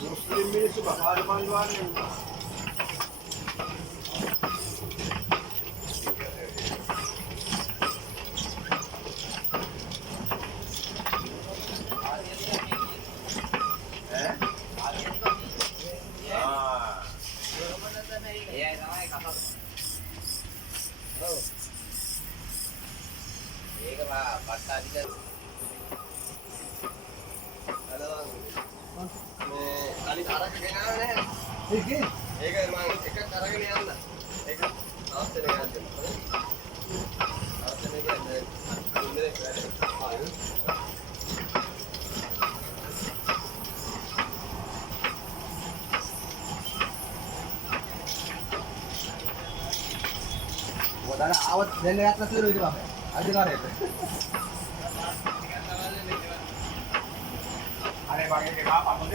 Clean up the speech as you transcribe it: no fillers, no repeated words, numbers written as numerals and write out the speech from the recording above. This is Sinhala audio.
Muslim minis ba? Paano pangluan yun? ඒක මා පට්ටා දිග අලවන් මේ අනිත් අරක ගෙනාවේ නැහැ. ඒකේ? ඒක මම එකක් අරගෙන යන්න. ඒක අවශ්‍ය නැහැ දැන්. අවශ්‍ය නැහැ දුන්නේ ආයෙ. වදාන ආවත් දෙන්න එකක් නැතිව ඉතින් අපේ අධිකාරියට. අනේ මගේ එක ගාපා මොකද?